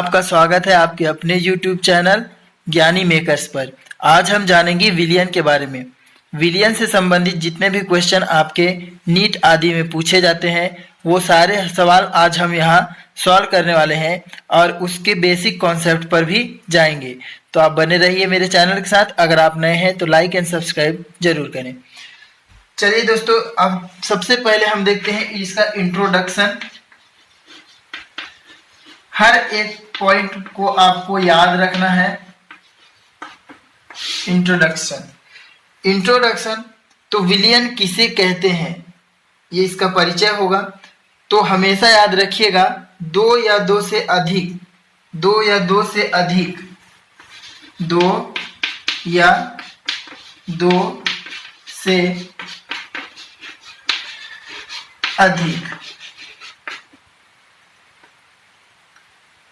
आपका स्वागत है आपके अपने YouTube चैनल ज्ञानी मेकर्स पर। आज हम जानेंगे विलियन के बारे में। विलियन से संबंधित जितने भी क्वेश्चन आपके नीट आदि में पूछे जाते हैं वो सारे सवाल आज हम यहाँ सॉल्व करने वाले हैं और उसके बेसिक कॉन्सेप्ट पर भी जाएंगे। तो आप बने रहिए मेरे चैनल के साथ। अगर आप नए हैं तो लाइक एंड सब्सक्राइब जरूर करें। चलिए दोस्तों, अब सबसे पहले हम देखते हैं इसका इंट्रोडक्शन। हर एक पॉइंट को आपको याद रखना है। इंट्रोडक्शन तो विलियन किसे कहते हैं ये इसका परिचय होगा। तो हमेशा याद रखिएगा दो या दो से अधिक दो या दो से अधिक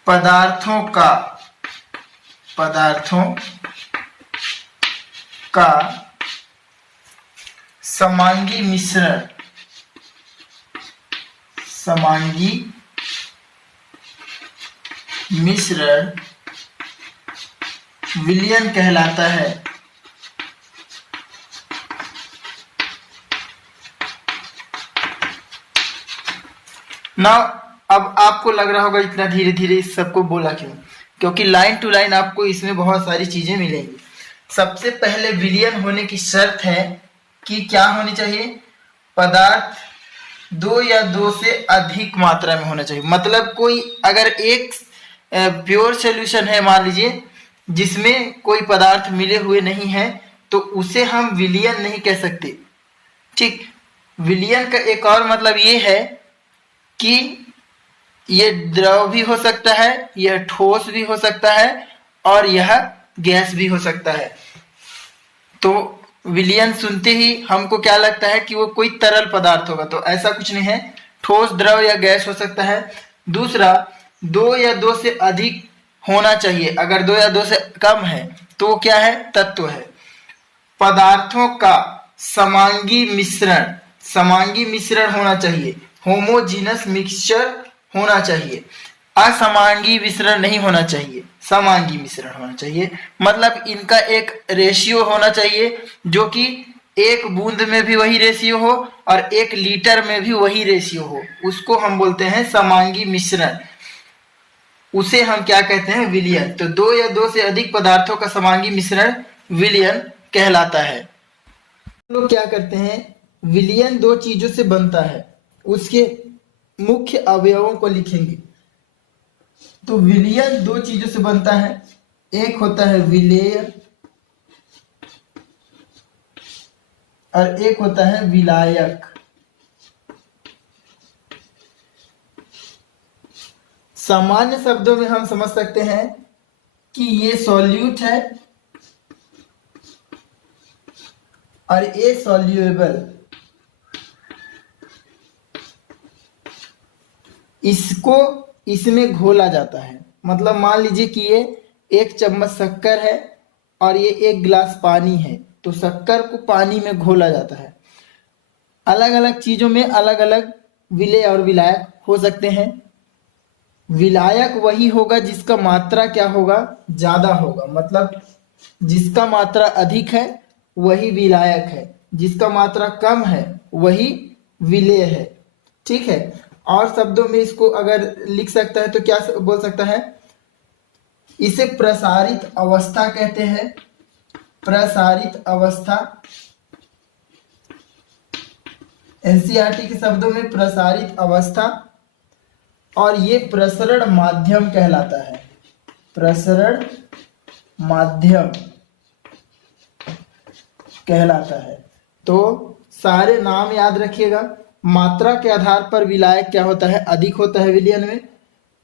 पदार्थों का समांगी मिश्रण विलियन कहलाता है। अब आपको लग रहा होगा इतना धीरे धीरे इस सबको बोला क्यों, क्योंकि लाइन टू लाइन आपको इसमें बहुत सारी चीजें मिलेंगी। सबसे पहले विलियन होने की शर्त है कि क्या होनी चाहिए, पदार्थ दो या दो से अधिक मात्रा में होना चाहिए। मतलब कोई अगर एक प्योर सॉल्यूशन है मान लीजिए जिसमें कोई पदार्थ मिले हुए नहीं है तो उसे हम विलियन नहीं कह सकते। ठीक, विलियन का एक और मतलब ये है कि ये द्रव भी हो सकता है, यह ठोस भी हो सकता है और यह गैस भी हो सकता है। तो विलियन सुनते ही हमको क्या लगता है कि वो कोई तरल पदार्थ होगा, तो ऐसा कुछ नहीं है। ठोस, द्रव या गैस हो सकता है। दूसरा, दो या दो से अधिक होना चाहिए। अगर दो या दो से कम है तो वो क्या है, तत्व है। पदार्थों का समांगी मिश्रण होना चाहिए। होमोजीनस मिक्सचर होना चाहिए। असमांगी मिश्रण नहीं होना चाहिए, समांगी मिश्रण होना चाहिए। मतलब इनका एक रेशियो होना चाहिए जो कि एक बूंद में भी वही रेशियो हो और एक लीटर में भी वही रेशियो हो, उसको हम बोलते हैं समांगी मिश्रण। उसे हम क्या कहते हैं, विलियन। तो दो या दो से अधिक पदार्थों का समांगी मिश्रण विलियन कहलाता है। लोग क्या करते हैं, विलियन दो चीजों से बनता है, उसके मुख्य अवयवों को लिखेंगे। तो विलियन दो चीजों से बनता है, एक होता है विलेय और एक होता है विलायक। सामान्य शब्दों में हम समझ सकते हैं कि ये सॉल्यूट है और ये सॉल्यूएबल। इसको इसमें घोला जाता है। मतलब मान लीजिए कि ये एक चम्मच शक्कर है और ये एक गिलास पानी है, तो शक्कर को पानी में घोला जाता है। अलग अलग चीजों में अलग अलग विलेय और विलायक हो सकते हैं। विलायक वही होगा जिसका मात्रा क्या होगा, ज्यादा होगा। मतलब जिसका मात्रा अधिक है वही विलायक है, जिसका मात्रा कम है वही विलेय है। ठीक है, और शब्दों में इसको अगर लिख सकता है तो क्या बोल सकता है, इसे प्रसारित अवस्था कहते हैं। प्रसारित अवस्था, एनसीईआरटी के शब्दों में प्रसारित अवस्था। और ये प्रसरण माध्यम कहलाता है। प्रसरण माध्यम कहलाता है। तो सारे नाम याद रखिएगा। मात्रा के आधार पर विलायक क्या होता है, अधिक होता है विलियन में।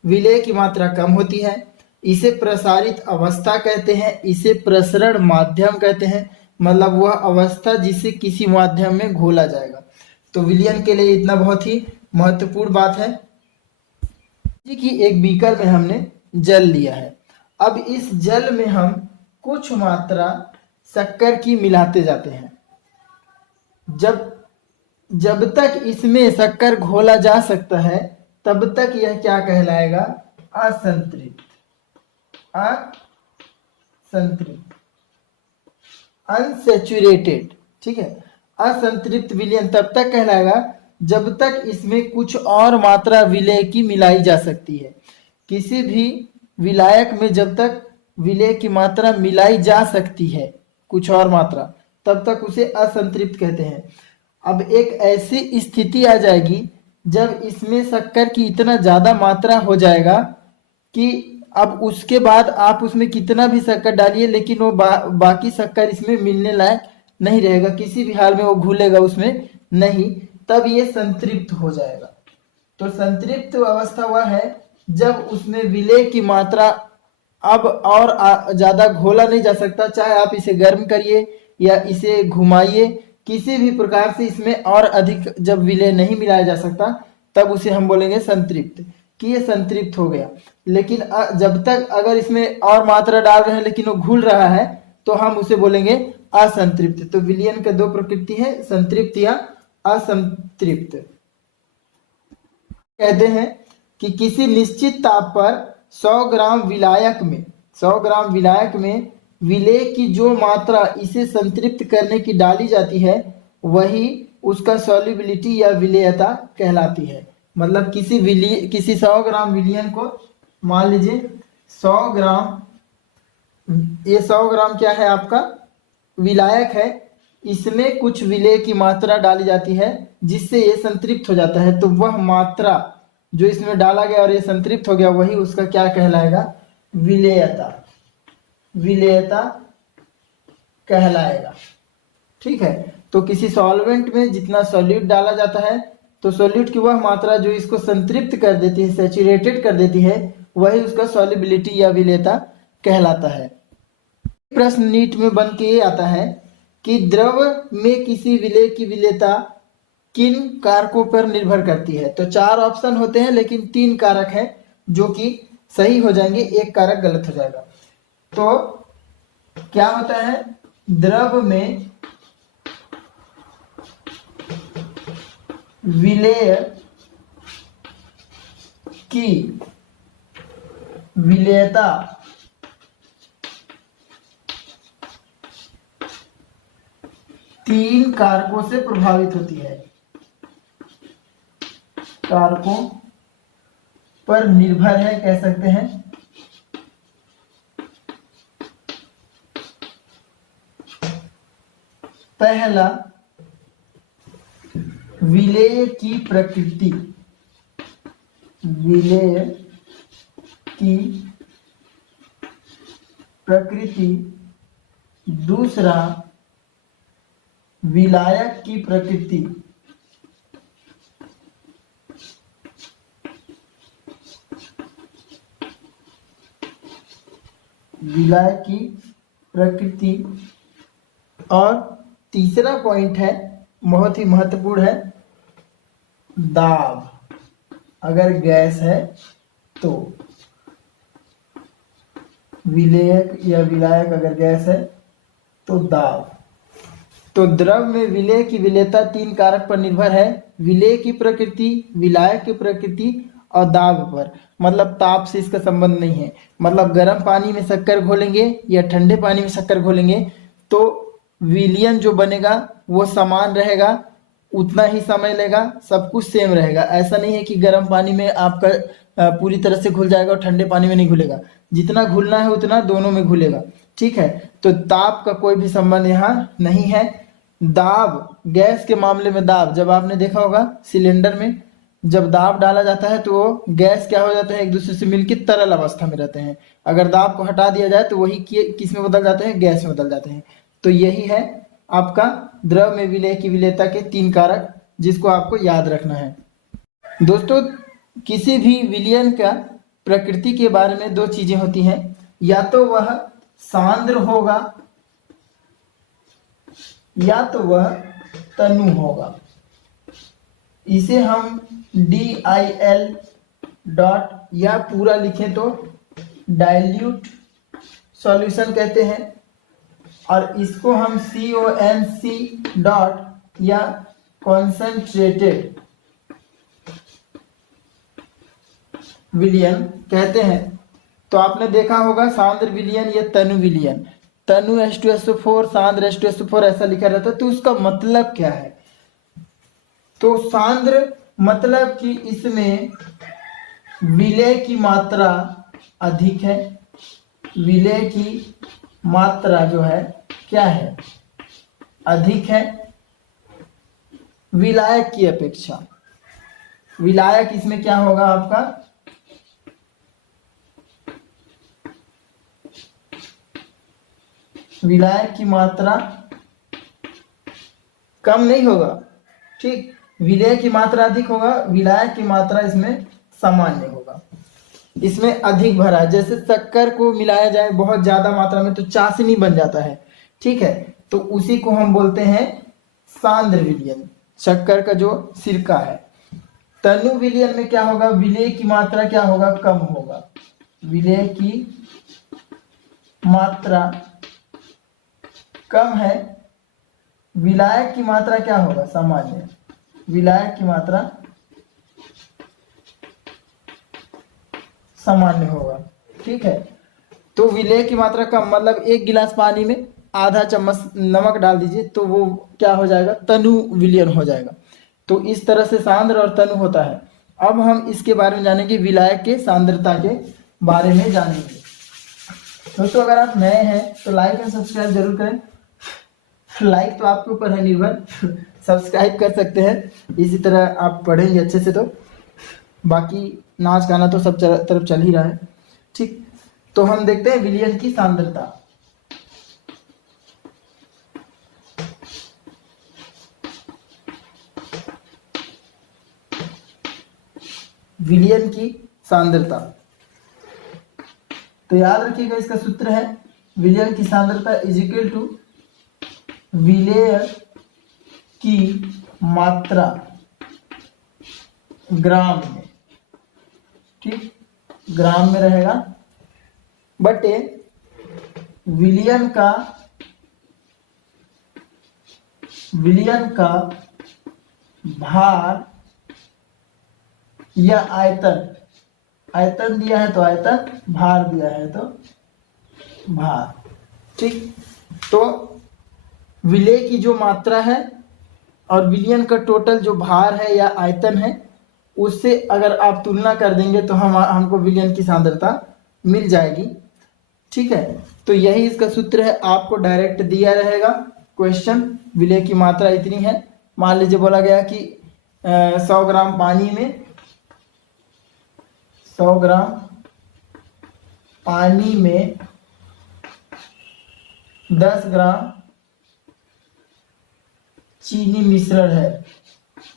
विलेय की मात्रा कम होती है। इसे प्रसारित अवस्था कहते हैं, इसे प्रसरण माध्यम कहते हैं। मतलब वह अवस्था जिसे किसी माध्यम में घोला जाएगा। तो विलियन के लिए इतना बहुत ही महत्वपूर्ण बात है कि एक बीकर में हमने जल लिया है। अब इस जल में हम कुछ मात्रा शक्कर की मिलाते जाते हैं। जब तक इसमें शक्कर घोला जा सकता है तब तक यह क्या कहलाएगा, असंतृप्त। असंतृप्त, अनसेचुरेटेड, ठीक है। असंतृप्त विलयन तब तक कहलाएगा जब तक इसमें कुछ और मात्रा विलेय की मिलाई जा सकती है। किसी भी विलायक में जब तक विलेय की मात्रा मिलाई जा सकती है कुछ और मात्रा, तब तक उसे असंतृप्त कहते हैं। अब एक ऐसी स्थिति आ जाएगी जब इसमें शक्कर की इतना ज्यादा मात्रा हो जाएगा कि अब उसके बाद आप उसमें कितना भी शक्कर डालिए लेकिन वो बाकी शक्कर इसमें मिलने लायक नहीं रहेगा, किसी भी हाल में वो घुलेगा उसमें नहीं, तब ये संतृप्त हो जाएगा। तो संतृप्त अवस्था वह है जब उसमें विलेय की मात्रा अब और ज्यादा घोला नहीं जा सकता, चाहे आप इसे गर्म करिए या इसे घुमाइए, किसी भी प्रकार से इसमें और अधिक जब विलेय नहीं मिलाया जा सकता, तब उसे हम बोलेंगे संतृप्त, कि ये संतृप्त हो गया। लेकिन जब तक अगर इसमें और मात्रा डाल रहे हैं लेकिन वो घुल रहा है, तो हम उसे बोलेंगे असंतृप्त। तो विलयन का दो प्रकृति है, संतृप्त या असंतृप्त। कहते हैं कि किसी निश्चित ताप पर 100 ग्राम विलायक में विलेय की जो मात्रा इसे संतृप्त करने की डाली जाती है वही उसका सॉल्युबिलिटी या विलेयता कहलाती है। मतलब किसी 100 ग्राम विलयन को मान लीजिए 100 ग्राम, ये 100 ग्राम क्या है आपका विलायक है, इसमें कुछ विलेय की मात्रा डाली जाती है जिससे ये संतृप्त हो जाता है। तो वह मात्रा जो इसमें डाला गया और ये संतृप्त हो गया वही उसका क्या कहलाएगा, विलेयता कहलाएगा। ठीक है। तो किसी सॉल्वेंट में जितना सॉल्यूट डाला जाता है तो सॉल्यूट की वह मात्रा जो इसको संतृप्त कर देती है, सैचुरेटेड कर देती है, वही उसका सॉल्युबिलिटी या विलेयता कहलाता है। प्रश्न नीट में बन के ये आता है कि द्रव में किसी विलेय की विलेयता किन कारकों पर निर्भर करती है। तो 4 ऑप्शन होते हैं लेकिन 3 कारक हैं जो कि सही हो जाएंगे, एक कारक गलत हो जाएगा। तो क्या होता है, द्रव में विलेय की विलेयता तीन कारकों से प्रभावित होती है, कारकों पर निर्भर है कह सकते हैं। पहला, विलेय की प्रकृति, विलेय की प्रकृति। दूसरा, विलायक की प्रकृति। विलायक की प्रकृति। और तीसरा पॉइंट है, बहुत ही महत्वपूर्ण है, दाब। अगर गैस है तो विलेयक या विलायक अगर गैस है तो दाब। तो द्रव में विलेय की विलेयता 3 कारक पर निर्भर है, विलेय की प्रकृति, विलायक की प्रकृति और दाब पर। मतलब ताप से इसका संबंध नहीं है। मतलब गर्म पानी में शक्कर घोलेंगे या ठंडे पानी में शक्कर घोलेंगे तो विलयन जो बनेगा वो समान रहेगा, उतना ही समय लेगा, सब कुछ सेम रहेगा। ऐसा नहीं है कि गर्म पानी में आपका पूरी तरह से घुल जाएगा और ठंडे पानी में नहीं घुलेगा, जितना घुलना है उतना दोनों में घुलेगा। ठीक है। तो ताप का कोई भी संबंध यहाँ नहीं है। दाब, गैस के मामले में दाब, जब आपने देखा होगा सिलेंडर में जब दाब डाला जाता है तो वो गैस क्या हो जाता है, एक दूसरे से मिलकर तरल अवस्था में रहते हैं। अगर दाब को हटा दिया जाए तो वही किस में बदल जाते हैं, गैस में बदल जाते हैं। तो यही है आपका द्रव में विलेय की विलेयता के 3 कारक, जिसको आपको याद रखना है। दोस्तों, किसी भी विलयन का प्रकृति के बारे में 2 चीजें होती हैं, या तो वह सांद्र होगा या तो वह तनु होगा। इसे हम DIL डॉट या पूरा लिखें तो डाइल्यूट सॉल्यूशन कहते हैं, और इसको हम CONC डॉट या कॉन्सेंट्रेटेड विलयन कहते हैं। तो आपने देखा होगा सांद्र विलयन या तनु विलयन, तनु H2SO4 सांद्र H2SO4 ऐसा लिखा रहता है। तो उसका मतलब क्या है? तो सांद्र मतलब कि इसमें विलय की मात्रा अधिक है, विलय की मात्रा जो है क्या है? अधिक है विलायक की अपेक्षा। विलायक इसमें क्या होगा आपका? विलायक की मात्रा कम नहीं होगा, ठीक, विलय की मात्रा अधिक होगा, विलायक की मात्रा इसमें सामान्य होगा। इसमें अधिक भरा है, जैसे शक्कर को मिलाया जाए बहुत ज्यादा मात्रा में तो चाशनी बन जाता है, ठीक है, तो उसी को हम बोलते हैं सांद्र विलयन, शक्कर का जो सिरका है। तनु विलयन में क्या होगा? विलय की मात्रा क्या होगा? कम होगा, विलय की मात्रा कम है, विलायक की मात्रा क्या होगा? सामान्य, विलायक की मात्रा सामान्य होगा, ठीक है। तो विलय की मात्रा कम मतलब 1 गिलास पानी में आधा चम्मच नमक डाल दीजिए तो वो क्या हो जाएगा? तनु विलयन हो जाएगा। तो इस तरह से सांद्र और तनु होता है। अब हम इसके बारे में जानेंगे, विलायक के सांद्रता के बारे में जानेंगे। दोस्तों अगर आप नए हैं तो लाइक एंड सब्सक्राइब जरूर करें। लाइक तो आपके ऊपर है निर्भर, सब्सक्राइब कर सकते हैं, इसी तरह आप पढ़ेंगे अच्छे से तो बाकी नाच गाना तो सब तरफ चल ही रहा है, ठीक। तो हम देखते हैं विलयन की सांद्रता। विलयन की सांद्रता, तो याद रखिएगा इसका सूत्र है विलयन की सांद्रता इज इक्वल टू विलय की मात्रा ग्राम में, ठीक, ग्राम में रहेगा, बटे विलयन का भार या आयतन, आयतन दिया है तो आयतन, भार दिया है तो भार, ठीक। तो विलय की जो मात्रा है और विलयन का टोटल जो भार है या आयतन है उससे अगर आप तुलना कर देंगे तो हमको विलयन की सांद्रता मिल जाएगी, ठीक है। तो यही इसका सूत्र है, आपको डायरेक्ट दिया रहेगा क्वेश्चन, विलय की मात्रा इतनी है। मान लीजिए बोला गया कि 100 ग्राम पानी में 100 ग्राम पानी में 10 ग्राम चीनी मिश्रण है,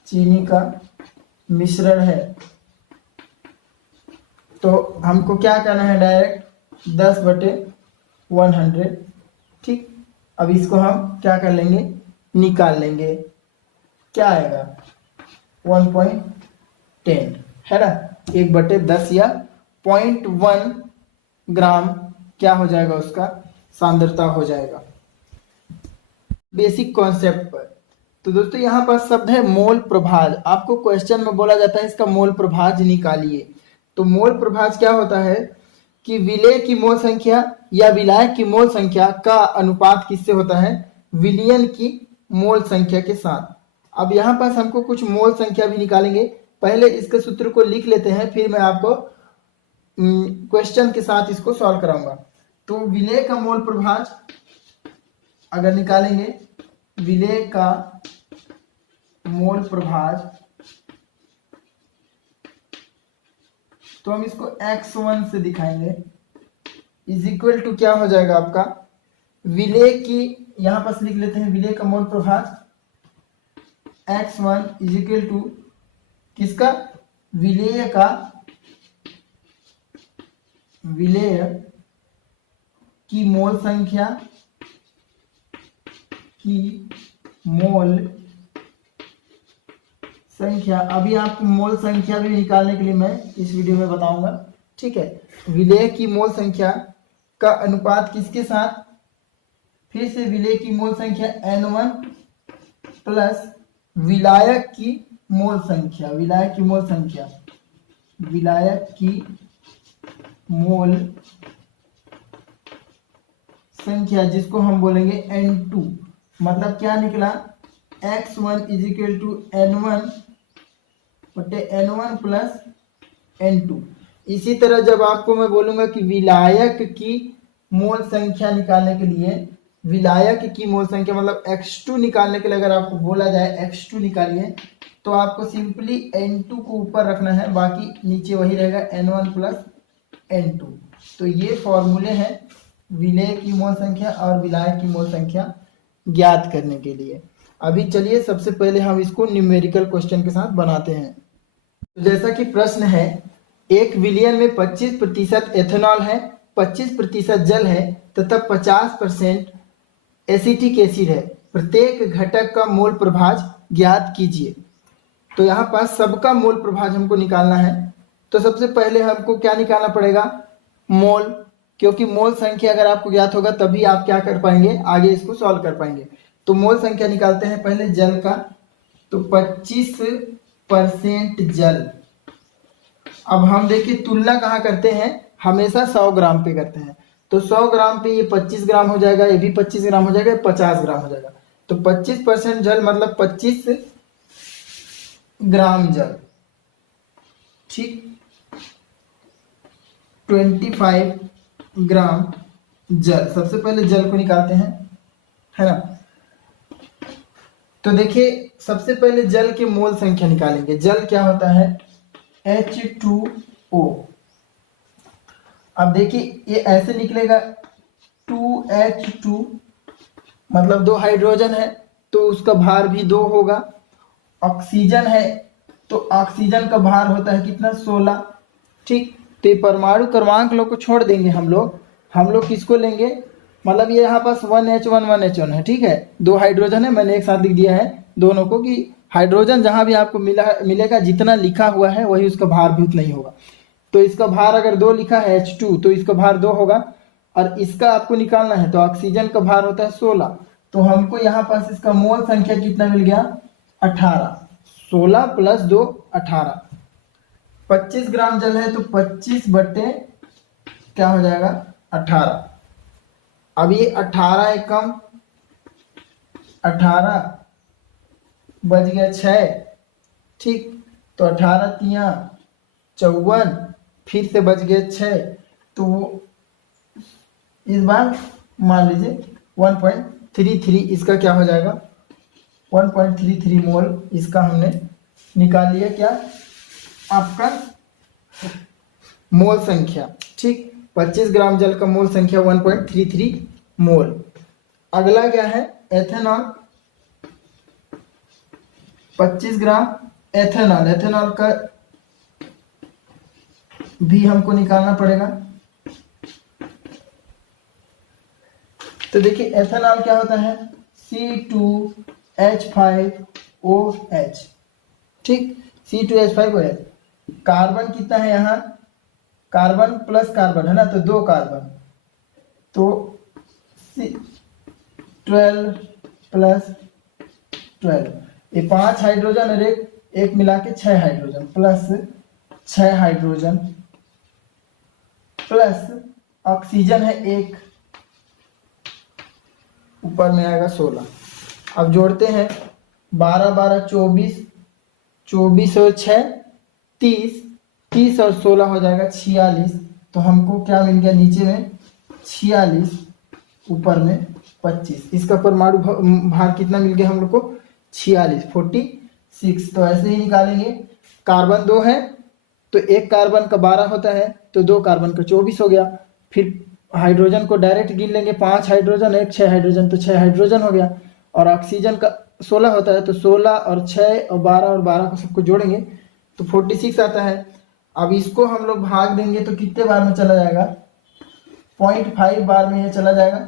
चीनी का मिश्रण है, तो हमको क्या करना है? डायरेक्ट 10/100, ठीक। अब इसको हम क्या कर लेंगे? निकाल लेंगे, क्या आएगा? 1.10 है ना, 1/10 या 0.1 ग्राम क्या हो जाएगा? उसका सांद्रता हो जाएगा। बेसिक कॉन्सेप्ट पर तो दोस्तों यहाँ पर शब्द है मोल प्रभाज। आपको क्वेश्चन में बोला जाता है इसका मोल प्रभाज निकालिए। तो मोल प्रभाज क्या होता है कि विलय की मोल संख्या या विलायक की मोल संख्या का अनुपात किससे होता है? विलयन की मोल संख्या के साथ। अब यहाँ पास हमको कुछ मोल संख्या भी निकालेंगे, पहले इसके सूत्र को लिख लेते हैं, फिर मैं आपको क्वेश्चन के साथ इसको सॉल्व कराऊंगा। तो विलय का मोल प्रभाज अगर निकालेंगे, विलय का मोल प्रभाज, तो हम इसको x1 से दिखाएंगे, इज इक्वल टू क्या हो जाएगा आपका? विलय की, यहां पर लिख लेते हैं विलय का मोल प्रभाज x1 इज इक्वल टू किसका? विलय का, विलय की मोल संख्या, की मोल संख्या। अभी आपको मोल संख्या भी निकालने के लिए मैं इस वीडियो में बताऊंगा, ठीक है। विलय की मोल संख्या का अनुपात किसके साथ? फिर से विलय की मोल संख्या N1 प्लस विलायक की मोल संख्या, विलायक की मोल संख्या, विलायक की मोल संख्या, जिसको हम बोलेंगे N2, मतलब क्या निकला, x1 is equal to N1 बटे N1 प्लस N2। इसी तरह जब आपको मैं बोलूंगा कि विलायक की मोल संख्या निकालने के लिए, विलायक की मोल संख्या मतलब x2 निकालने के लिए अगर आपको बोला जाए x2 निकालिए, तो आपको सिंपली N2 को ऊपर रखना है, बाकी नीचे वही रहेगा N1 प्लस N2। तो ये फॉर्मूले हैं विलेय की मोल संख्या और विलायक की मोल संख्या ज्ञात करने के लिए। अभी चलिए सबसे पहले हम इसको न्यूमेरिकल क्वेश्चन के साथ बनाते हैं। तो जैसा कि प्रश्न है, एक विलियन में 25% एथेनॉल है, 25% जल है तथा 50% एसिटिक एसिड है। प्रत्येक घटक का मोल प्रभाज ज्ञात कीजिए। तो यहाँ पास सबका मोल प्रभाज हमको निकालना है। तो सबसे पहले हमको क्या निकालना पड़ेगा, मोल, क्योंकि मोल संख्या अगर आपको ज्ञात होगा तभी आप क्या कर पाएंगे, आगे इसको सॉल्व कर पाएंगे। तो मोल संख्या निकालते हैं पहले जल का। तो 25% जल। अब हम देखिए तुलना कहाँ करते हैं, हमेशा 100 ग्राम पे करते हैं। तो 100 ग्राम पे ये 25 ग्राम हो जाएगा, ये भी 25 ग्राम हो जाएगा, 50 ग्राम हो जाएगा। तो 25% जल मतलब 25 ग्राम जल, ठीक। 25 ग्राम जल, सबसे पहले जल को निकालते हैं, है ना। तो देखिए सबसे पहले जल के मोल संख्या निकालेंगे। जल क्या होता है, H2O। अब देखिए ये ऐसे निकलेगा 2H2, मतलब 2 हाइड्रोजन है तो उसका भार भी 2 होगा। ऑक्सीजन है तो ऑक्सीजन का भार होता है कितना, 16, ठीक। तो ये परमाणु क्रमांक लोग को छोड़ देंगे हम लोग किसको लेंगे, मतलब ये यहाँ पास 1H1 1H1 है, ठीक है। 2 हाइड्रोजन है, मैंने एक साथ लिख दिया है दोनों को कि हाइड्रोजन जहां भी आपको मिलेगा जितना लिखा हुआ है वही उसका भार भी उतना ही होगा। तो इसका भार अगर 2 लिखा है H2 तो इसका भार 2 होगा, और इसका आपको निकालना है तो ऑक्सीजन का भार होता है 16। तो हमको यहाँ पास इसका मोल संख्या कितना मिल गया, 18। 16 प्लस 2 18। 25 ग्राम जल है तो 25 बटे क्या हो जाएगा, 18। अब ये 18 एकम 18 बच गया 6, ठीक। तो 18 तिया 54, फिर से बच गए 6। तो इस बार मान लीजिए 1.33 इसका क्या हो जाएगा, 1.33 मोल इसका हमने निकाल लिया, क्या आपका मोल संख्या, ठीक। 25 ग्राम जल का मोल संख्या 1.33 मोल। अगला क्या है, एथेनॉल। 25 ग्राम एथेनॉल, एथेनॉल का भी हमको निकालना पड़ेगा। तो देखिए एथेनॉल क्या होता है, C2H5OH, ठीक। C2H5OH। कार्बन कितना है यहाँ, कार्बन प्लस कार्बन है ना, तो 2 कार्बन, तो 12 प्लस 12, ये 5 हाइड्रोजन और एक मिला के 6 hydrogen, plus 6 hydrogen plus oxygen है 1, ऊपर में आएगा 16। अब जोड़ते हैं 12 12 24, 24 और 6 30, 30 और 16 हो जाएगा 46। तो हमको क्या मिल गया, नीचे में 46, ऊपर में 25। इसका परमाणु भार कितना मिल गया हम लोग को, 46, 46। तो ऐसे ही निकालेंगे। कार्बन 2 है तो एक कार्बन का 12 होता है, तो 2 कार्बन का 24 हो गया। फिर हाइड्रोजन को डायरेक्ट गिन लेंगे, 5 हाइड्रोजन, 6 हाइड्रोजन, तो 6 हाइड्रोजन हो गया। और ऑक्सीजन का 16 होता है, तो 16 और 6 और 12 को सबको जोड़ेंगे तो 46 आता है। अब इसको हम लोग भाग देंगे तो कितने बार में चला जाएगा, 0.5 बार में ये चला जाएगा,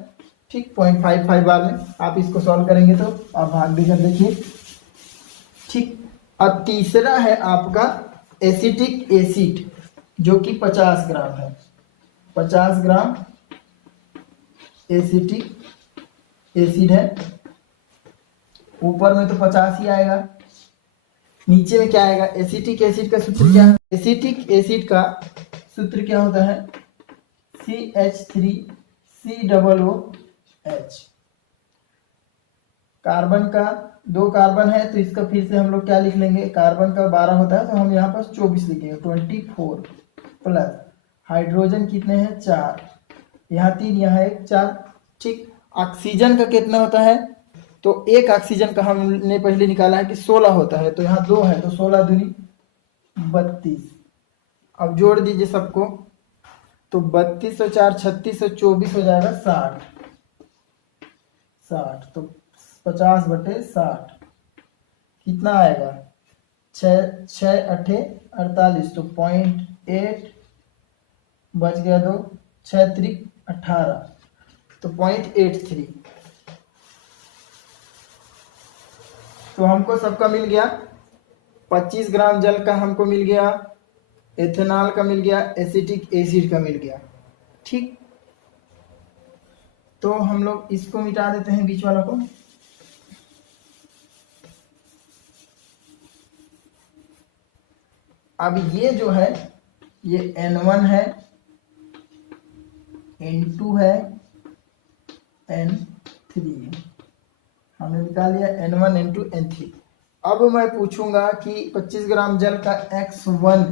ठीक। 0.55 बार में आप इसको सॉल्व करेंगे तो आप भाग देकर देखिए, ठीक। अब तीसरा है आपका एसिटिक एसिड, जो कि 50 ग्राम है। 50 ग्राम एसिटिक एसिड है, ऊपर में तो 50 ही आएगा, नीचे में क्या आएगा, एसिटिक एसिड का सूत्र क्या है, एसिटिक एसिड का सूत्र क्या होता है, CH3COOH। कार्बन का 2 कार्बन है तो इसका फिर से हम लोग क्या लिख लेंगे, कार्बन का 12 होता है तो हम यहाँ पर 24 लिखेंगे, 24 प्लस हाइड्रोजन कितने हैं 4, यहाँ 3 यहाँ 1 4। ठीक, ऑक्सीजन का कितना होता है, तो एक ऑक्सीजन का हमने पहले निकाला है कि 16 होता है, तो यहाँ 2 है तो 16 दूनी 32। अब जोड़ दीजिए सबको, तो 32 और 4 36 और 24 हो जाएगा 60, तो 50/60 कितना आएगा, 6 8 48, तो 0.8 बच गया 2, 6 3 18, तो 0.83। तो हमको सबका मिल गया, 25 ग्राम जल का हमको मिल गया, एथेनॉल का मिल गया, एसिटिक एसिड का मिल गया। ठीक, तो हम लोग इसको मिटा देते हैं बीच वाला को। अब ये जो है ये N1 है, N2 है, N3 है, हमने निकाल लिया N1 N2 N3। अब मैं पूछूंगा कि 25 ग्राम जल का X1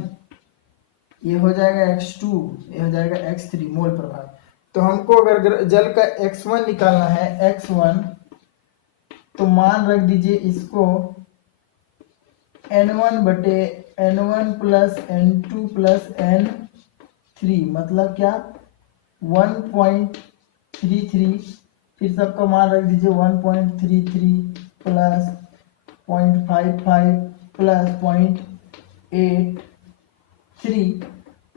ये हो जाएगा X2, ये हो जाएगा X3 मोल प्रभाव। तो हमको अगर जल का X1 निकालना है, X1 तो मान रख दीजिए इसको N1 plus N2 plus N3, मतलब क्या 1.33, फिर सबका मान रख दीजिए 1.33 प्लस 0.55 प्लस 0.83।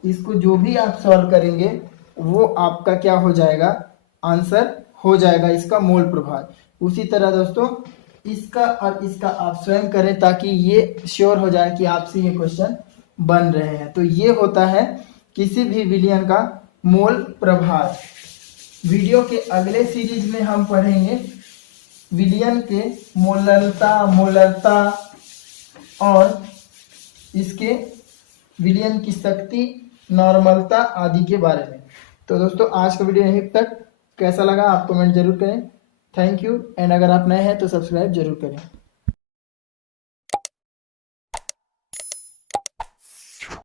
इसको जो भी आप सॉल्व करेंगे वो आपका क्या हो जाएगा, आंसर हो जाएगा इसका मोल प्रभाव। उसी तरह दोस्तों इसका और इसका आप स्वयं करें ताकि ये श्योर हो जाए कि आपसे ये क्वेश्चन बन रहे हैं। तो ये होता है किसी भी विलयन का मोल प्रभाव। वीडियो के अगले सीरीज में हम पढ़ेंगे विलयन के मोलरता और इसके विलयन की शक्ति, नॉर्मलता आदि के बारे में। तो दोस्तों आज का वीडियो यहीं तक, कैसा लगा आप कमेंट जरूर करें। थैंक यू, एंड अगर आप नए हैं तो सब्सक्राइब जरूर करें।